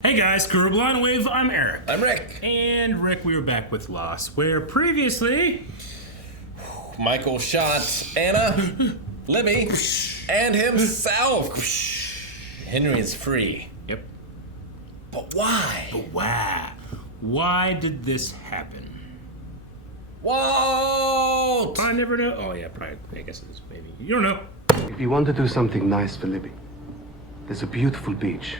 Hey guys, Crew Blonde Wave, I'm Eric. I'm Rick. And Rick, we were back with Lost, where previously... Michael shot Anna, Libby, and himself. Henry is free. Yep. But why? But why? Why did this happen? Walt! I never know. Oh yeah, probably. I guess it is, maybe. You don't know. If you want to do something nice for Libby, there's a beautiful beach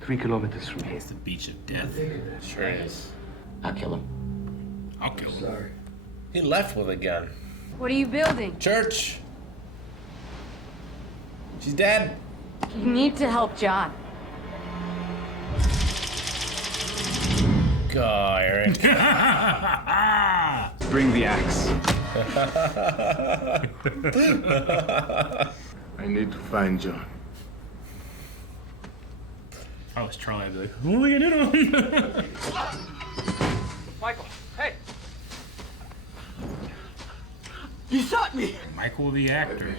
3 kilometers from here. It's the beach of death. Sure is. I'll kill him. I'll kill him. He left with a gun. What are you building? Church. She's dead. You need to help John. God, Eric. Bring the axe. I need to find John. If I was Charlie, I'd be like, what are we gonna do? Michael, hey! You shot me! Michael the actor.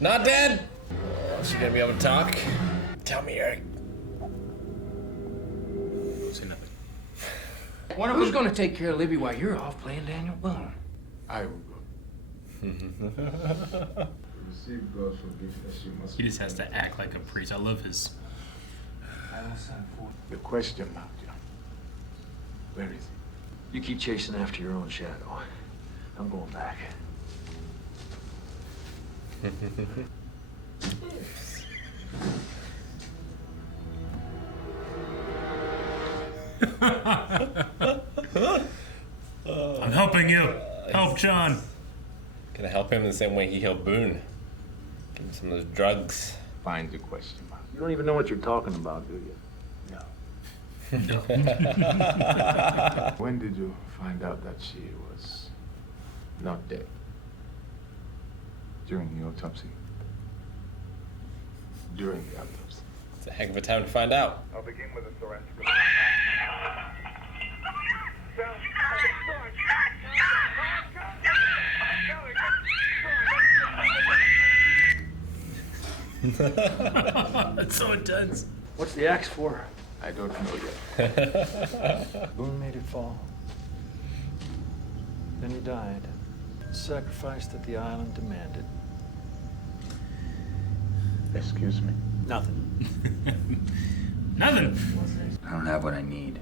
Not dead. Oh, she gonna be able to talk? Tell me, Eric. Say nothing. Who's gonna take care of Libby while you're off playing Daniel Boone? I will go. He just has to act like a priest. I love his... The question mark, John. Where is he? You keep chasing after your own shadow. I'm going back. I'm helping you. Help John. Gonna help him the same way he helped Boone. Give him some of those drugs. Find the question mark. You don't even know what you're talking about, do you? No. When did you find out that she was not dead? During the autopsy. During the autopsy. It's a heck of a time to find out. I'll begin with a thoracic. That's so intense. What's the axe for? I don't know yet. Boone made it fall. Then he died. Sacrifice that the island demanded. Excuse me. Nothing. Nothing. I don't have what I need.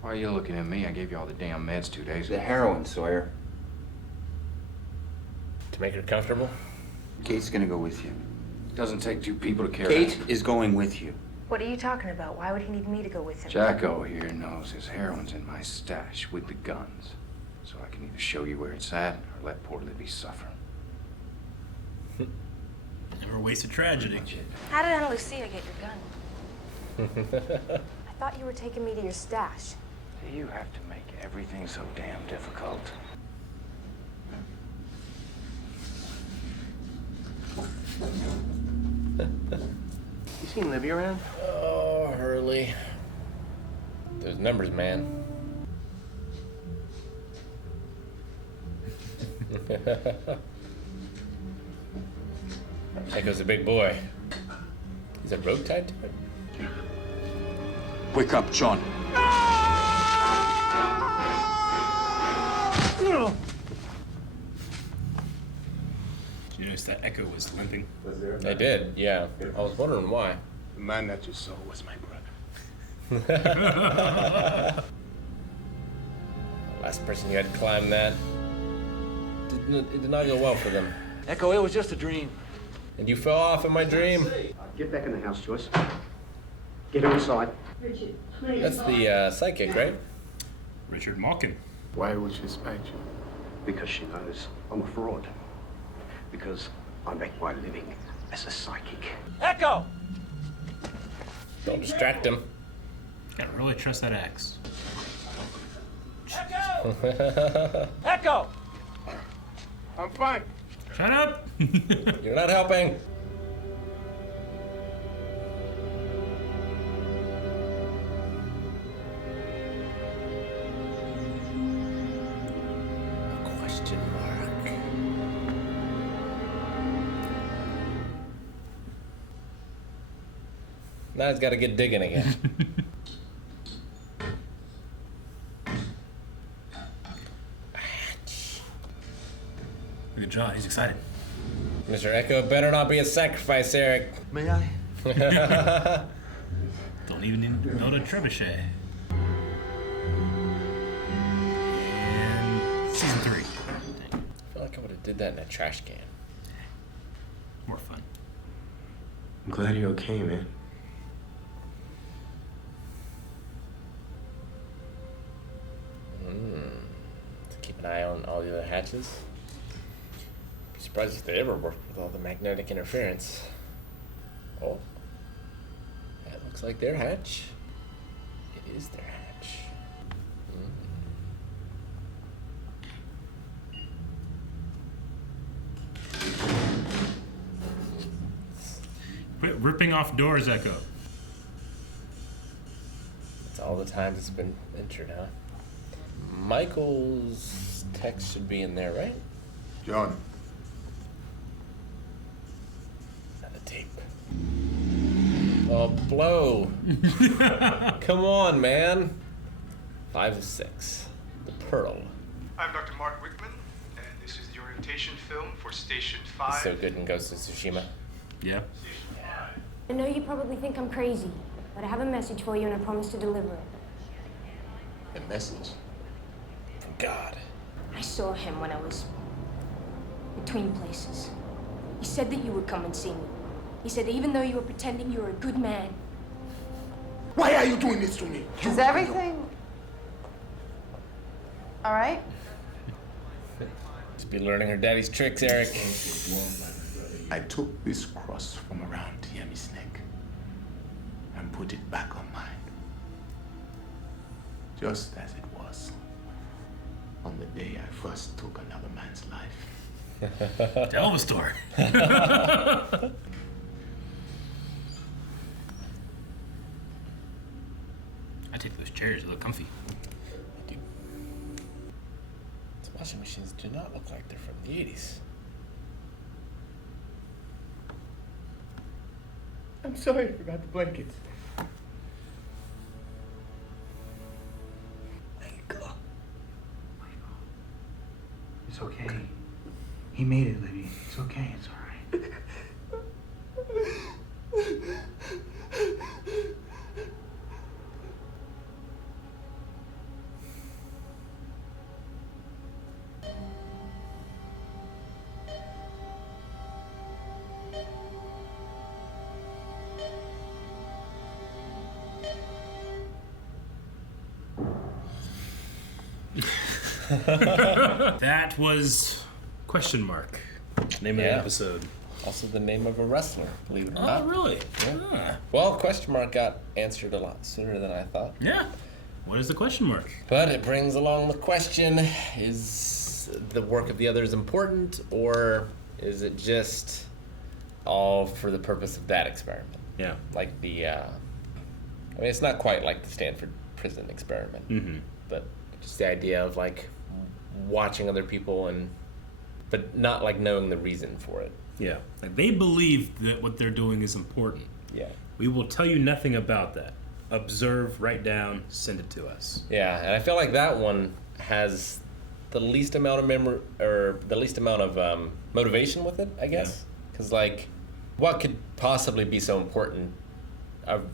Why are you looking at me? I gave you all the damn meds 2 days ago. The heroin, Sawyer. To make her comfortable? Kate's gonna go with you. Doesn't take two people to carry. Kate is going with you. What are you talking about? Why would he need me to go with him? Jacko here knows his heroin's in my stash with the guns. So I can either show you where it's at or let poor Libby suffer. Never waste a tragedy. How did Ana Lucia get your gun? I thought you were taking me to your stash. You have to make everything so damn difficult. You seen Libby around? Oh, Hurley. Those numbers, man. Echo's a big boy. Is that rope tied to him? Wake up, John. Did you notice that Echo was limping? Was there? I did, yeah. I was wondering why. The man that you saw was my brother. Last person you had to climb that. It did not go well for them. Echo, it was just a dream. And you fell off in my dream. Get back in the house, Joyce. Get her inside. That's the psychic, right? Richard Malkin. Why would she spite you? Because she knows I'm a fraud. Because I make my living as a psychic. Echo! Don't distract him. Gotta really trust that axe. Echo! Echo! I'm fine. Shut up! You're not helping. A question mark. Now he's got to get digging again. Look at John, he's excited. Mr. Echo better not be a sacrifice, Eric. May I? Don't even need to build a trebuchet. And season 3. I feel like I would have did that in a trash can. More fun. I'm glad you're okay, man. To keep an eye on all the other hatches. Be surprised if they ever work with all the magnetic interference. Oh. That looks like their hatch. It is their hatch. Quit ripping off doors, Echo. That's all the times it's been entered, huh? Michael's text should be in there, right? John. Another tape. Oh, blow. Come on, man. 5 of 6. The Pearl. I'm Dr. Mark Wickman, and this is the orientation film for Station 5. It's so good in Ghost of Tsushima. Yeah. I know you probably think I'm crazy, but I have a message for you and I promise to deliver it. A message? From God. I saw him when I was between places. He said that you would come and see me. He said that even though you were pretending you were a good man. Why are you doing this to me? Is everything all right? Just be learning her daddy's tricks, Eric. I took this cross from around Tiami's neck and put it back on mine. Just as it was on the day I first took another man's life. Tell the story. I take those chairs, they look comfy. I do. These washing machines do not look like they're from the 80s. I'm sorry I forgot the blankets. It's okay. He made it, Libby. It's okay. It's all right. That was question mark. Name of the episode. Also the name of a wrestler, believe it or not. Oh, really? Yeah. Ah. Well, question mark got answered a lot sooner than I thought. Yeah. What is the question mark? But it brings along the question, is the work of the others important, or is it just all for the purpose of that experiment? Yeah. Like the, I mean, it's not quite like the Stanford prison experiment, but just the idea of like watching other people but not like knowing the reason for it. Yeah. Like they believe that what they're doing is important. Yeah. We will tell you nothing about that. Observe, write down, send it to us. Yeah, and I feel like that one has the least amount of motivation with it, I guess. Because like, what could possibly be so important of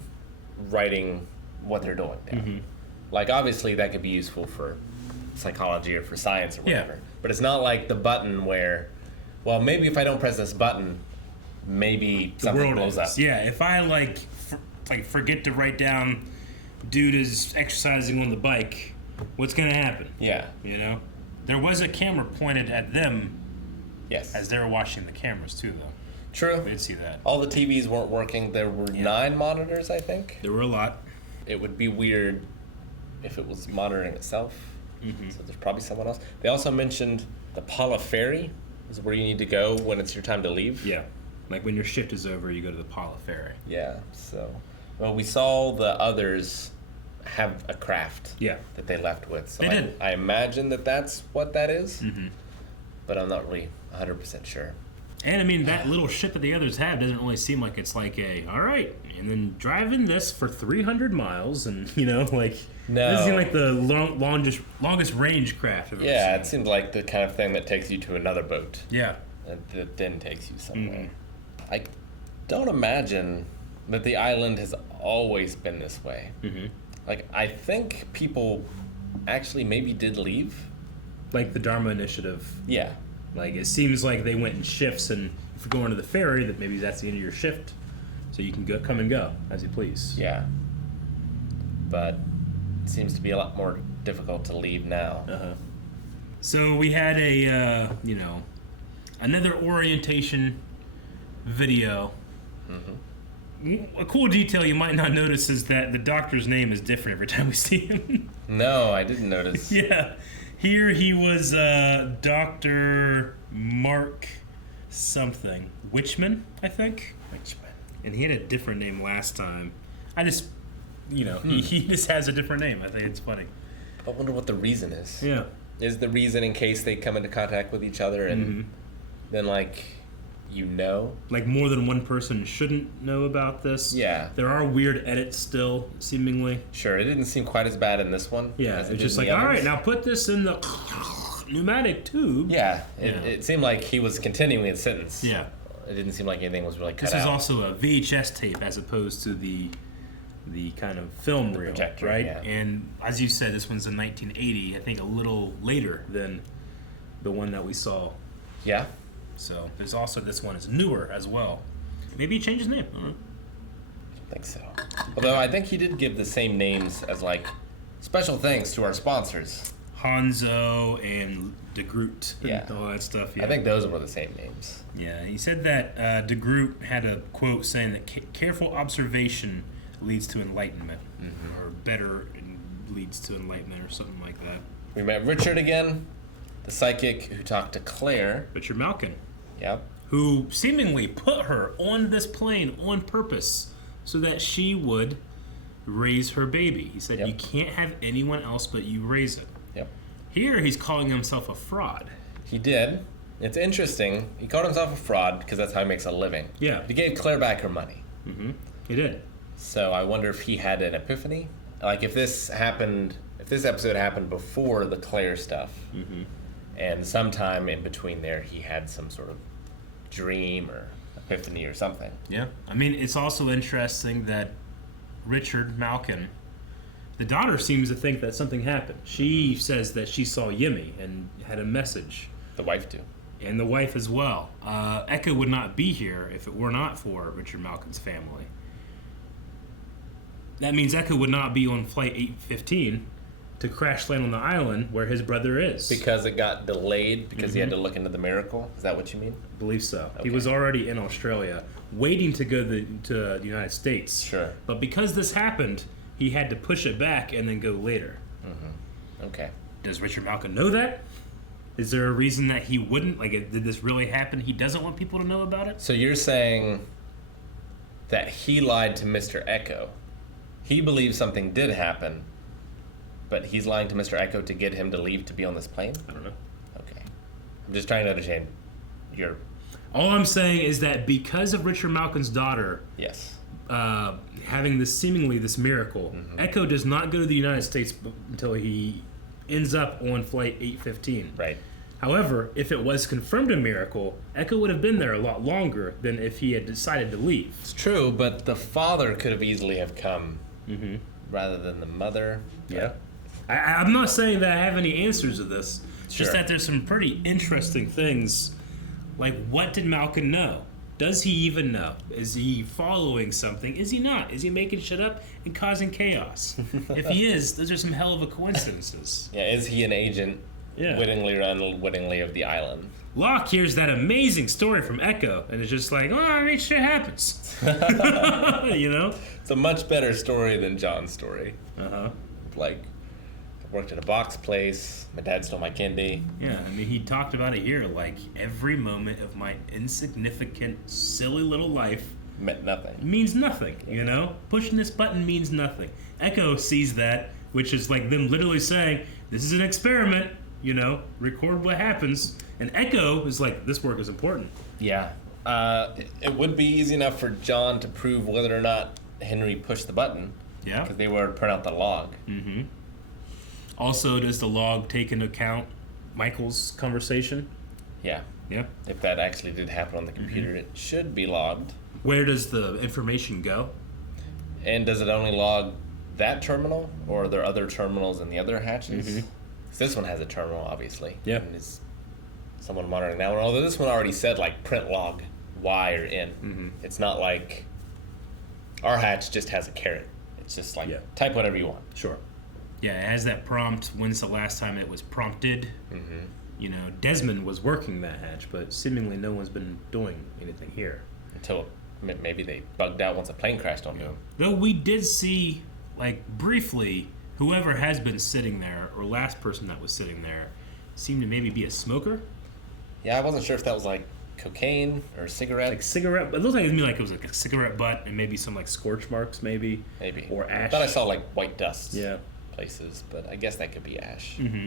writing what they're doing down? Like, obviously that could be useful for psychology or for science or whatever. Yeah. But it's not like the button where, well, maybe if I don't press this button, maybe something blows up. Yeah, if I forget to write down dude is exercising on the bike, what's gonna happen? Yeah. You know? There was a camera pointed at them Yes. as they were watching the cameras too, though. True. We did see that. All the TVs weren't working. There were 9 monitors, I think. There were a lot. It would be weird if it was monitoring itself. So there's probably someone else. They also mentioned the Paula Ferry is where you need to go when it's your time to leave. Yeah. Like when your shift is over, you go to the Paula Ferry. Yeah. So, well, we saw the others have a craft. Yeah. That they left with. So They did. I imagine that that's what that is. But I'm not really 100% sure. And I mean, that little ship that the others have doesn't really seem like it's like all right, and then driving this for 300 miles, and like, No. it doesn't seem like the longest range craft I've ever Yeah, seen. it seemed like the kind of thing that takes you to another boat. Yeah. That then takes you somewhere. I don't imagine that the island has always been this way. Like, I think people actually maybe did leave. Like the Dharma Initiative. Yeah. Like, it seems like they went in shifts, and if you're going to the ferry, that maybe that's the end of your shift, so you can come and go as you please. Yeah. But it seems to be a lot more difficult to leave now. So we had a, another orientation video. A cool detail you might not notice is that the doctor's name is different every time we see him. No, I didn't notice. Yeah. Here he was Dr. Mark something. Witchman, I think? Witchman. And he had a different name last time. I just, he just has a different name. I think it's funny. I wonder what the reason is. Yeah. Is the reason in case they come into contact with each other and then, like, Like, more than one person shouldn't know about this? Yeah. There are weird edits still, seemingly. Sure, it didn't seem quite as bad in this one. Yeah, as it it's did just in like, the all right, others. now put this in the pneumatic tube. Yeah, it seemed like he was continuing his sentence. Yeah. It didn't seem like anything was really cut This out. is also a VHS tape as opposed to the kind of film reel, projector, right? yeah. And as you said, this one's in 1980. I think a little later than the one that we saw. Yeah. So there's also this one is newer as well. Maybe he changed his name. I don't know. I think so. Although I think he did give the same names as, like, special thanks to our sponsors. Hanzo and De Groot and all that stuff. Yeah. I think those were the same names. Yeah, he said that De Groot had a quote saying that careful observation leads to enlightenment, or better leads to enlightenment, or something like that. We met Richard again, the psychic who talked to Claire. Richard Malkin. Yep. Who seemingly put her on this plane on purpose so that she would raise her baby. He said, you can't have anyone else but you raise it. Yep. Here, he's calling himself a fraud. He did. It's interesting. He called himself a fraud because that's how he makes a living. Yeah. He gave Claire back her money. He did. So I wonder if he had an epiphany. Like, if this episode happened before the Claire stuff, and sometime in between there he had some sort of dream or epiphany or something. Yeah. I mean, it's also interesting that Richard Malkin, the daughter seems to think that something happened. She says that she saw Yimmy and had a message. The wife too. And the wife as well. Echo would not be here if it were not for Richard Malkin's family. That means Echo would not be on flight 815 to crash land on the island where his brother is. Because it got delayed because he had to look into the miracle? Is that what you mean? I believe so. Okay. He was already in Australia, waiting to go to the United States. Sure. But because this happened, he had to push it back and then go later. Okay. Does Richard Malkin know that? Is there a reason that he wouldn't? Like, did this really happen? He doesn't want people to know about it? So you're saying that he lied to Mr. Echo. He believes something did happen, but he's lying to Mr. Echo to get him to leave to be on this plane? I don't know. Okay. I'm just trying to understand your... All I'm saying is that because of Richard Malkin's daughter Yes. Having this miracle, Echo does not go to the United States until he ends up on flight 815. Right. However, if it was confirmed a miracle, Echo would have been there a lot longer than if he had decided to leave. It's true, but the father could have easily have come rather than the mother. Yeah. I'm not saying that I have any answers to this. It's Sure. just that there's some pretty interesting things. Like, what did Malkin know? Does he even know? Is he following something? Is he not? Is he making shit up and causing chaos? If he is, those are some hell of a coincidences. Yeah, is he an agent, Yeah. wittingly or unwittingly, of the island? Locke hears that amazing story from Echo, and it's just like, oh, I mean, shit happens. You know? It's a much better story than John's story. Uh-huh. Like, I worked at a box place, my dad stole my candy. Yeah, I mean, he talked about it here, like, every moment of my insignificant, silly little life Meant nothing. means nothing, you know? Pushing this button means nothing. Echo sees that, which is like them literally saying, this is an experiment. record what happens. And Echo is like, this work is important. Yeah. It would be easy enough for John to prove whether or not Henry pushed the button. Yeah. Because they would print out the log. Mm-hmm. Also, does the log take into account Michael's conversation? Yeah. Yeah. If that actually did happen on the computer, it should be logged. Where does the information go? And does it only log that terminal, or are there other terminals in the other hatches? Mm-hmm. 'Cause this one has a terminal, obviously. Yeah. And is someone monitoring that one? Although this one already said, like, print log Y or N. Mm-hmm. It's not like our hatch just has a caret. It's just like, type whatever you want. Sure. Yeah, it has that prompt. When's the last time it was prompted? Mm-hmm. Desmond was working that hatch, but seemingly no one's been doing anything here. Until maybe they bugged out once a plane crashed on them. Though we did see, briefly, whoever has been sitting there, or last person that was sitting there, seemed to maybe be a smoker. Yeah, I wasn't sure if that was like cocaine or cigarette. Like cigarette, it looked like to me like it was like a cigarette butt and maybe some scorch marks, maybe. Or ash. I thought I saw white dust. Yeah. Places, but I guess that could be ash. Mm-hmm.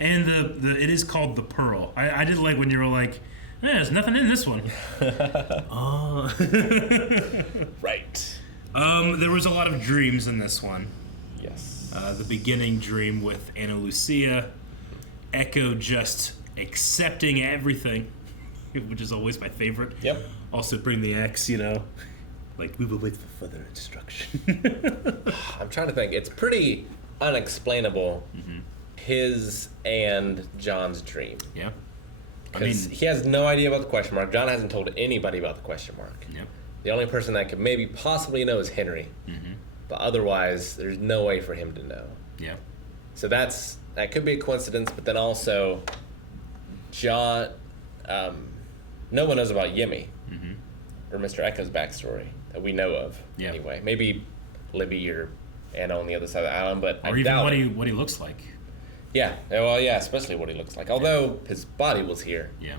And the it is called the Pearl. I did like when you were like, there's nothing in this one. Oh. Right. There was a lot of dreams in this one. Yes. The beginning dream with Ana Lucia, Echo just accepting everything, which is always my favorite. Yep. Also bring the X, like we will wait for further instruction. I'm trying to think. It's pretty unexplainable. Mm-hmm. His and John's dream. Yeah. Because he has no idea about the question mark. John hasn't told anybody about the question mark. Yep. The only person that could maybe possibly know is Henry. Mm-hmm. But otherwise, there's no way for him to know. Yeah. So that could be a coincidence, but then also, John, no one knows about Yimmy or Mr. Echo's backstory that we know of. Yeah. Anyway, maybe Libby or Anna on the other side of the island, but or I even doubt what he looks like. Yeah. Well, yeah, especially what he looks like. Although his body was here. Yeah.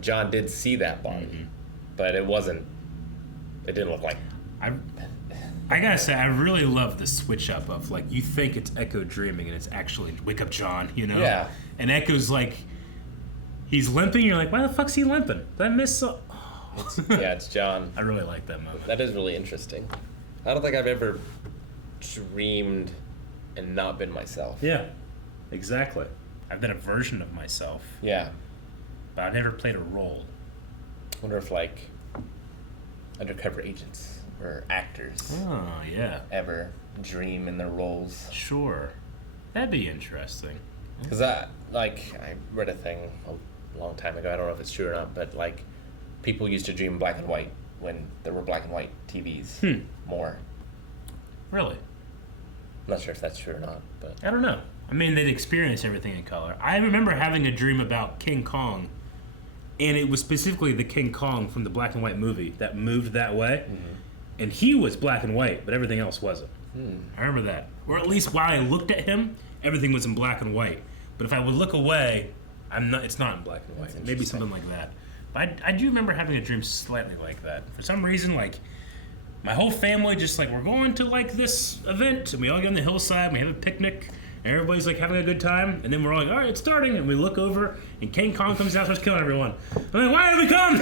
John did see that body, but it didn't look like. I gotta say, I really love the switch up of you think it's Echo dreaming and it's actually Wake Up John, Yeah. And Echo's he's limping. You're like, why the fuck's he limping? Did I miss so? It's John. I really like that moment. That is really interesting. I don't think I've ever dreamed and not been myself. Yeah, exactly. I've been a version of myself. Yeah. But I've never played a role. I wonder if undercover agents or actors ever dream in their roles. Sure. That'd be interesting. Because I read a thing a long time ago, I don't know if it's true or not, but people used to dream in black and white when there were black and white TVs more. Really? I'm not sure if that's true or not, but I don't know. I mean, they'd experience everything in color. I remember having a dream about King Kong, and it was specifically the King Kong from the black and white movie that moved that way, and he was black and white, but everything else wasn't. I remember that. Or at least while I looked at him, everything was in black and white. But if I would look away, it's not in black and white. Maybe something like that. But I do remember having a dream slightly like that. For some reason, my whole family just we're going to this event, and we all get on the hillside, and we have a picnic, and everybody's having a good time, and then we're all all right, it's starting, and we look over, and King Kong comes out and starts killing everyone. I'm like, why did we come?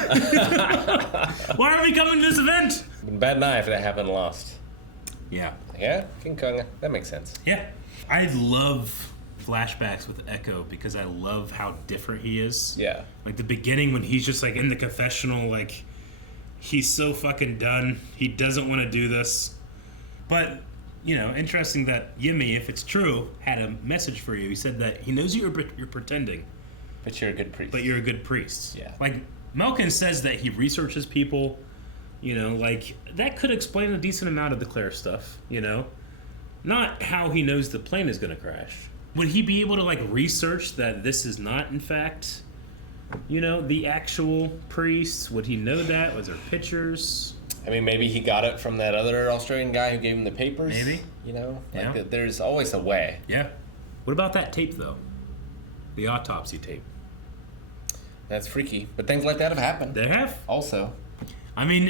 Why are we coming to this event? Bad night if that happened lost. Yeah. Yeah, King Kong, that makes sense. Yeah. I love flashbacks with Echo because I love how different he is. Yeah. The beginning when he's just in the confessional, he's so fucking done. He doesn't want to do this. But, interesting that Yimmy, if it's true, had a message for you. He said that he knows you're pretending. But you're a good priest. But you're a good priest. Yeah. Melkin says that he researches people, that could explain a decent amount of the Claire stuff, Not how he knows the plane is going to crash. Would he be able to research that this is not, in fact, the actual priest? Would he know that? Was there pictures? I mean, maybe he got it from that other Australian guy who gave him the papers. Maybe. There's always a way. Yeah. What about that tape, though? The autopsy tape. That's freaky. But things like that have happened. They have? Also. I mean,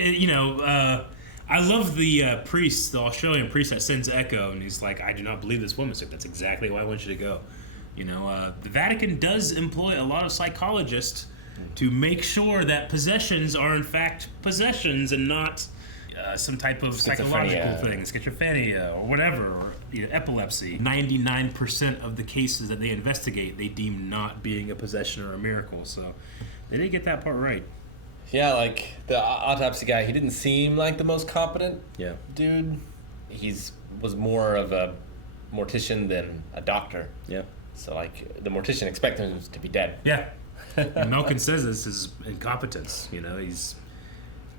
I love the priest, the Australian priest that sends Echo, and he's like, I do not believe this woman. So that's exactly why I want you to go. The Vatican does employ a lot of psychologists to make sure that possessions are in fact possessions and not some type of psychological thing, schizophrenia or whatever, or epilepsy. 99% of the cases that they investigate, they deem not being a possession or a miracle. So they did get that part right. Yeah, like the autopsy guy, he didn't seem like the most competent dude. Was more of a mortician than a doctor. Yeah. So like the mortician expected him to be dead. Yeah. And Malkin says this is incompetence. He's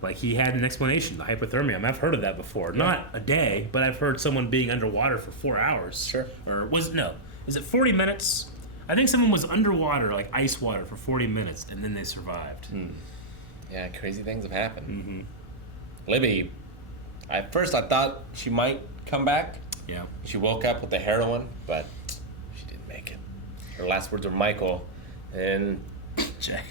like, he had an explanation, the hypothermia. I mean, I've heard of that before. Yeah. Not a day, but I've heard someone being underwater for 4 hours. Sure. Is it 40 minutes? I think someone was underwater, like ice water, for 40 minutes, and then they survived. Yeah, crazy things have happened. Mm-hmm. Libby, at first I thought she might come back. Yeah. She woke up with the heroin, but she didn't make it. Her last words were Michael, and Jack.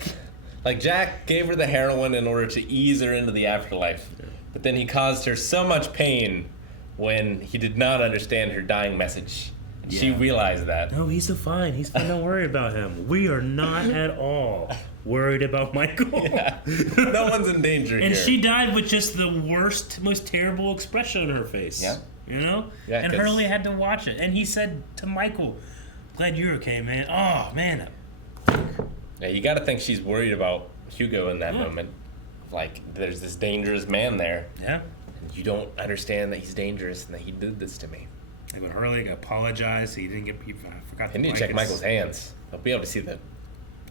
Like, Jack gave her the heroin in order to ease her into the afterlife. Yeah. But then he caused her so much pain when he did not understand her dying message. And she realized that. No, he's fine. He's fine. Don't worry about him. We are not at all worried about Michael. Yeah. No one's in danger here. And she died with just the worst, most terrible expression on her face. Yeah. Yeah, and Hurley had to watch it. And he said to Michael, "Glad you're okay, man." Oh, man. Yeah, you got to think she's worried about Hugo in that moment. Like, there's this dangerous man there. Yeah. And you don't understand that he's dangerous and that he did this to me. And when Hurley apologized, he didn't he forgot the need to check Michael's hands. I'll be able to see the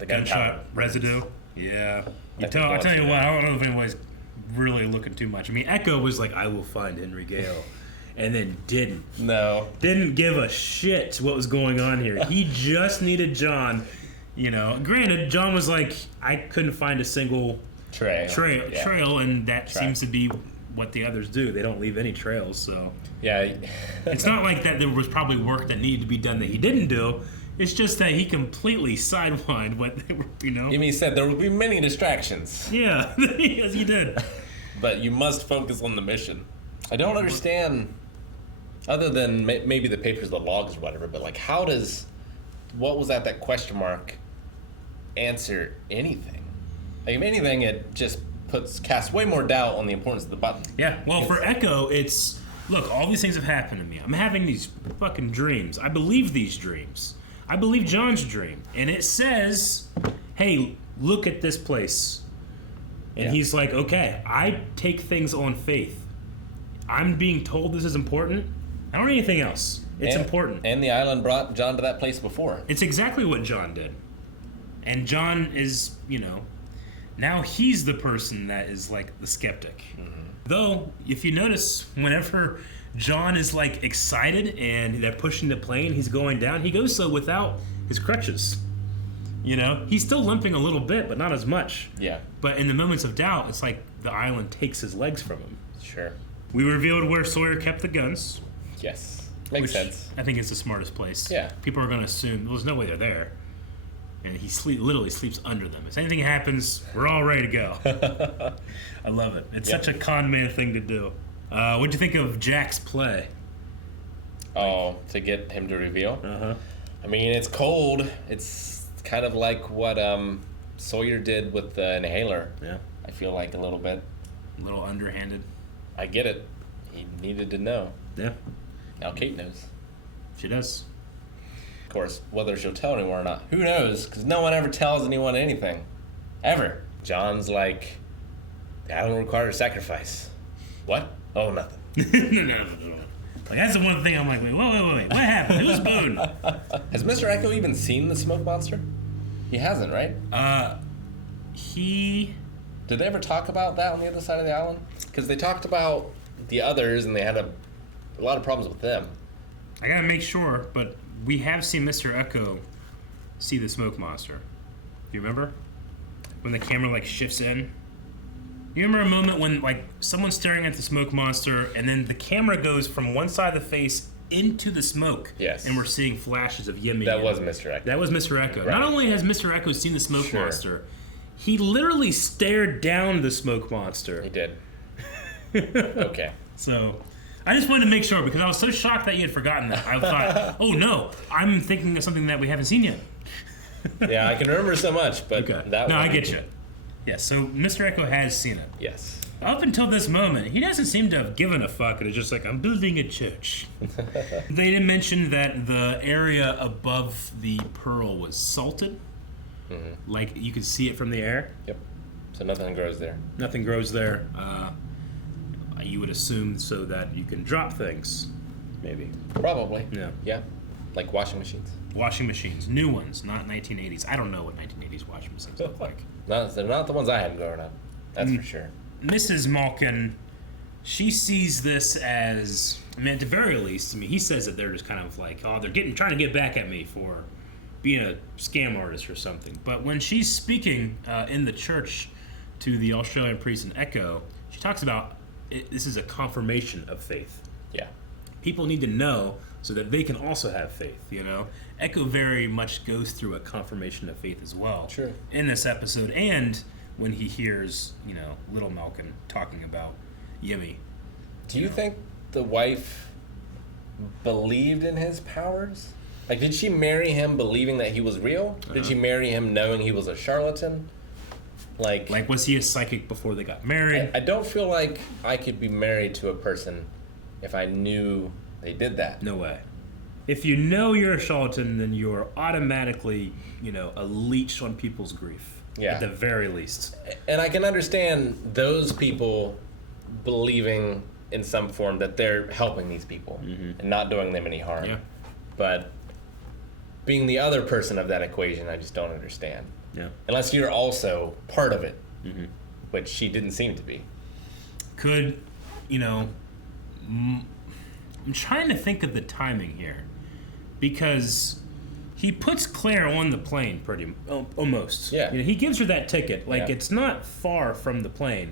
gunshot residue. Yeah. I'll tell you what, I don't know if anybody's really looking too much. I mean, Echo was like, "I will find Henry Gale." And then didn't give a shit what was going on here. He just needed John. Granted, John was like, I couldn't find a single trail, and that seems to be what the others do. They don't leave any trails, so yeah. It's not like that there was probably work that needed to be done that he didn't do. It's just that he completely sidewinded what they were, You mean he said there will be many distractions. Yeah, yes, he did. But you must focus on the mission. I don't understand, other than maybe the papers, the logs or whatever, but like, what was that question mark answer anything? Like, if anything, it just casts way more doubt on the importance of the button. Yeah, well, for Echo, it's, look, all these things have happened to me. I'm having these fucking dreams. I believe these dreams. I believe John's dream. And it says, hey, look at this place. And he's like, okay, I take things on faith. I'm being told this is important. I don't need anything else. It's important. And the island brought John to that place before. It's exactly what John did. And John is, now he's the person that is like the skeptic. Mm-hmm. Though, if you notice, whenever John is like excited and they're pushing the plane, he's going down, he goes so without his crutches. He's still limping a little bit, but not as much. Yeah. But in the moments of doubt, it's like the island takes his legs from him. Sure. We revealed where Sawyer kept the guns. Yes. Makes sense. I think it's the smartest place. Yeah. People are going to assume there's no way they're there. And he literally sleeps under them. If anything happens, we're all ready to go. I love it. It's such a con man thing to do. What'd you think of Jack's play? Oh, to get him to reveal? Uh-huh. I mean, it's cold. It's kind of like what Sawyer did with the inhaler. Yeah. I feel like a little bit. A little underhanded. I get it. He needed to know. Yeah. Now Kate knows. She does. Of course, whether she'll tell anyone or not, who knows? Because no one ever tells anyone anything. Ever. John's like, I don't require a sacrifice. What? Oh, nothing. No. Like, that's the one thing I'm like, wait. What happened? Who's Boone? Has Mr. Echo even seen the smoke monster? He hasn't, right? Did they ever talk about that on the other side of the island? Because they talked about the others, and they had a lot of problems with them. I gotta make sure, but we have seen Mr. Echo see the smoke monster. Do you remember? When the camera, shifts in? You remember a moment when, someone's staring at the smoke monster, and then the camera goes from one side of the face into the smoke. Yes. And we're seeing flashes of Yimmy. That was Mr. Echo. That was Mr. Echo. Right. Not only has Mr. Echo seen the smoke monster, he literally stared down the smoke monster. He did. Okay. So, I just wanted to make sure because I was so shocked that you had forgotten that. I thought, oh no, I'm thinking of something that we haven't seen yet. Yeah, I can remember so much, but that No, one, I get you. Yeah, so Mr. Echo has seen it. Yes. Up until this moment, he doesn't seem to have given a fuck. It's just like, I'm building a church. They did mention that the area above the pearl was salted. Mm-hmm. Like, you could see it from the air. Yep. So nothing grows there. Nothing grows there. You would assume so that you can drop things. Maybe. Probably. Yeah. Yeah. Like washing machines. Washing machines. New ones, not 1980s. I don't know what 1980s washing machines look like. No, they're not the ones I had growing up. That's for sure. Mrs. Malkin, she sees this as, I mean, at the very least, I mean, he says that they're just kind of like, oh, they're trying to get back at me for being a scam artist or something. But when she's speaking in the church to the Australian priest and Echo, she talks about this is a confirmation of faith. Yeah. People need to know so that they can also have faith, you know? Echo very much goes through a confirmation of faith as well. Sure. In this episode, and when he hears, you know, little Malkin talking about Yemi. Do you think the wife believed in his powers? Like, did she marry him believing that he was real? Did she marry him knowing he was a charlatan? Like, was he a psychic before they got married? I don't feel like I could be married to a person if I knew they did that. No way. If you know you're a charlatan, then you're automatically, you know, a leech on people's grief. Yeah. At the very least. And I can understand those people believing in some form that they're helping these people and not doing them any harm. Yeah. But being the other person of that equation, I just don't understand. Yeah. Unless you're also part of it, which she didn't seem to be. Could, you know, I'm trying to think of the timing here. Because he puts Claire on the plane almost. Yeah. You know, he gives her that ticket. Like, it's not far from the plane.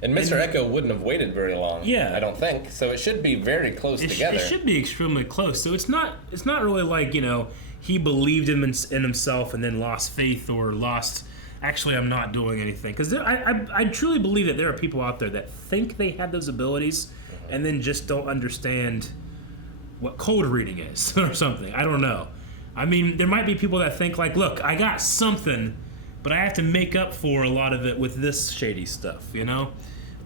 And Mr. Echo wouldn't have waited very long. Yeah. I don't think. So it should be very close together. It should be extremely close. So it's not really like, you know, he believed in himself and then lost faith or lost, actually, I'm not doing anything. Because I truly believe that there are people out there that think they have those abilities and then just don't understand what cold reading is or something. I don't know. I mean, there might be people that think like, look, I got something, but I have to make up for a lot of it with this shady stuff, you know?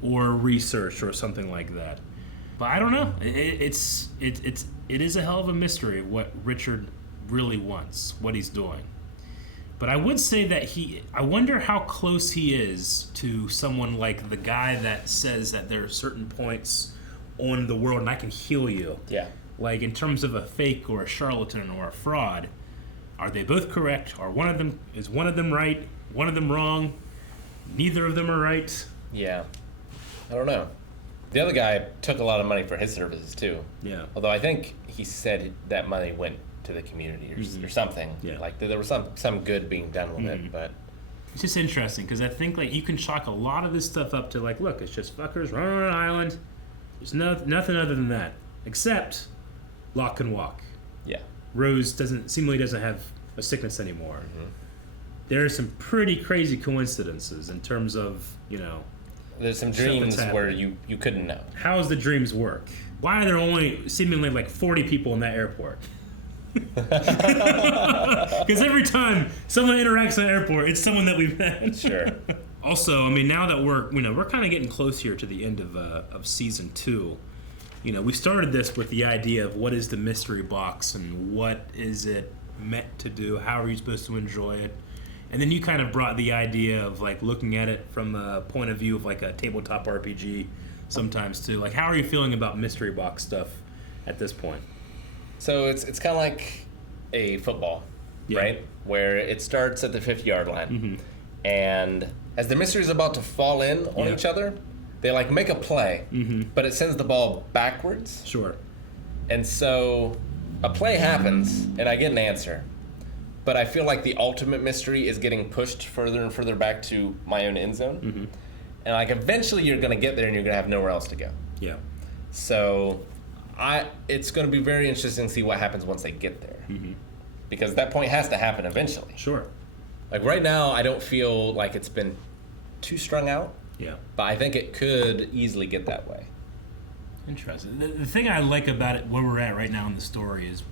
Or research or something like that. But I don't know. It is a hell of a mystery what Richard really wants, what he's doing. But I would say that I wonder how close he is to someone like the guy that says that there are certain points on the world and I can heal you. Yeah. Like, in terms of a fake or a charlatan or a fraud, are they both correct? Or is one of them right? One of them wrong? Neither of them are right? Yeah. I don't know. The other guy took a lot of money for his services, too. Yeah. Although I think he said that money went to the community or something. Yeah. Like, there was some good being done with it, but... It's just interesting, because I think, like, you can chalk a lot of this stuff up to, like, look, it's just fuckers running on an island. There's nothing other than that. Except... Lock and walk. Yeah. Rose seemingly doesn't have a sickness anymore. There are some pretty crazy coincidences in terms of, you know... There's some dreams where you couldn't know. How does the dreams work? Why are there only seemingly like 40 people in that airport? Because every time someone interacts in an airport, it's someone that we've met. Sure. Also, I mean, now that we're kind of getting close here to the end of season 2. You know, we started this with the idea of what is the mystery box and what is it meant to do? How are you supposed to enjoy it? And then you kind of brought the idea of like looking at it from a point of view of like a tabletop RPG sometimes too. Like, how are you feeling about mystery box stuff at this point? So it's kind of like a football, right? Where it starts at the 50-yard line. And as the mystery is about to fall in on each other, they like make a play, but it sends the ball backwards. Sure. And so a play happens, and I get an answer. But I feel like the ultimate mystery is getting pushed further and further back to my own end zone. And like eventually you're going to get there and you're going to have nowhere else to go. Yeah. So it's going to be very interesting to see what happens once they get there. Because that point has to happen eventually. Sure. Like right now, I don't feel like it's been too strung out. Yeah. But I think it could easily get that way. Interesting. The thing I like about it, where we're at right now in the story, is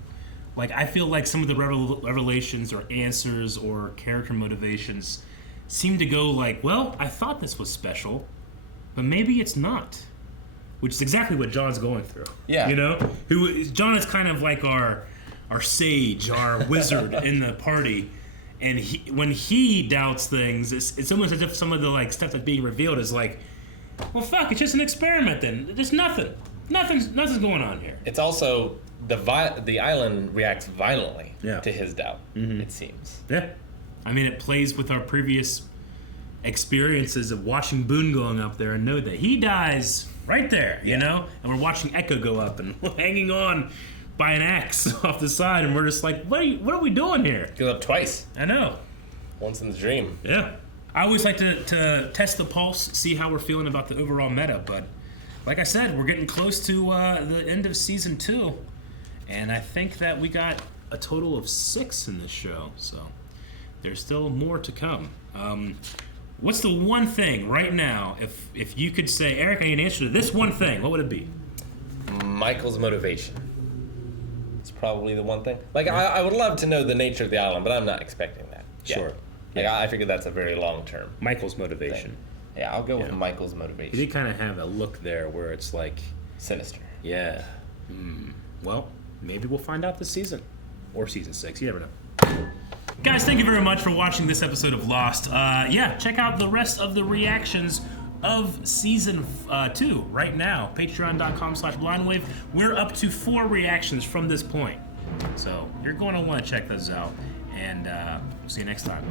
like I feel like some of the revelations or answers or character motivations seem to go like, well, I thought this was special, but maybe it's not. Which is exactly what John's going through. Yeah. You know? John is kind of like our sage, our wizard in the party. And when he doubts things, it's almost as if some of the like stuff that's being revealed is like, well, fuck, it's just an experiment then. There's nothing. Nothing's going on here. It's also the island reacts violently to his doubt, it seems. Yeah. I mean, it plays with our previous experiences of watching Boone going up there and know that he dies right there, you know? And we're watching Echo go up and hanging on by an axe off the side, and we're just like, what are we doing here? Goes up twice. I know. Once in the dream. Yeah. I always like to test the pulse, see how we're feeling about the overall meta, but like I said, we're getting close to the end of season 2, and I think that we got a total of 6 in this show, so there's still more to come. What's the one thing right now, if you could say, Eric, I need an answer to this one thing, what would it be? Michael's motivation. It's probably the one thing. Like, I would love to know the nature of the island, but I'm not expecting that. Sure. Like, I figure that's a very long-term Michael's motivation. thing. Yeah, I'll go with Michael's motivation. He did kind of have a look there where it's like... Sinister. Yeah. Well, maybe we'll find out this season. Or season 6, you never know. Guys, thank you very much for watching this episode of Lost. Check out the rest of the reactions of season 2 right now. Patreon.com/blindwave. We're up to 4 reactions from this point. So you're going to want to check those out. And see you next time.